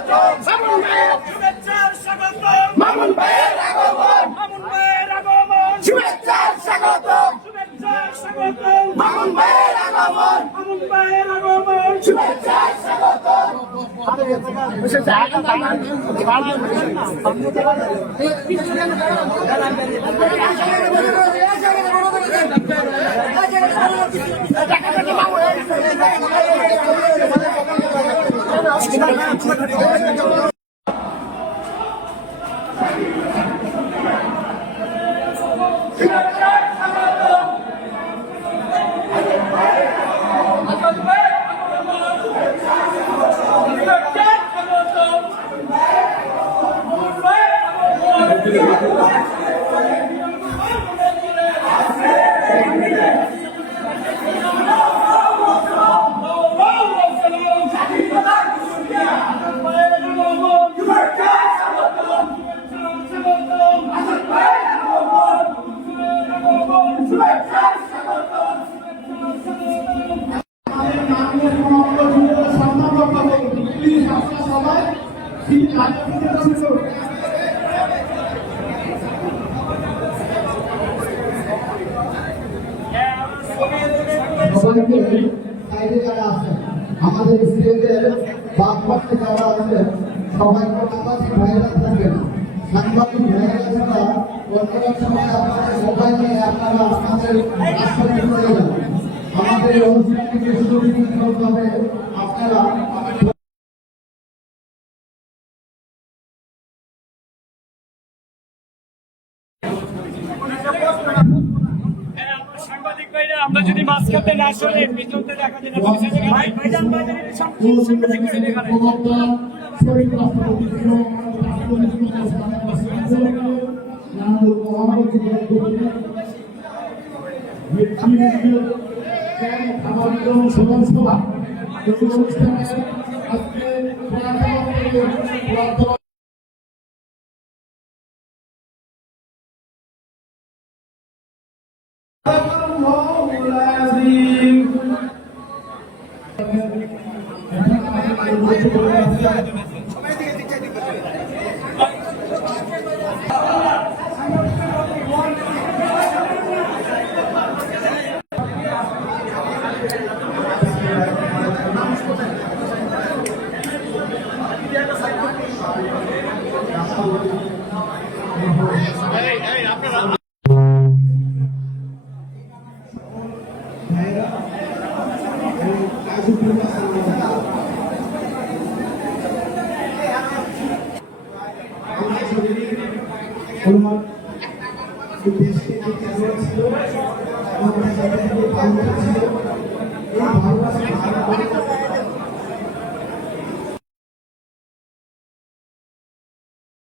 স্বাগতম শুভেচ্ছার স্বাগতম মামুন ভাইয়ের আগমন শুভেচ্ছার স্বাগতম মামুন ভাইয়ের আগমন শুভেচ্ছার স্বাগতম আমাদের স্টেজের বামপক্ষে যারা আছেন সবাই সাংবাদিক ভাইয়েরা থাকবেন। সাংবাদিক ভাইয়েরা ছাড়া অন্য সময় আপনাদের সবাই নিয়ে আপনারা আমাদের রাস্তায় চলে যান। আমাদের এই অনুষ্ঠানটিকে সুযোগ করতে হবে। আপনারা সাংবাদিক ভাইরা আমরা যদি মাঝখানে না সরে পিছনতে দেখা যায় না ভাইজান ছিল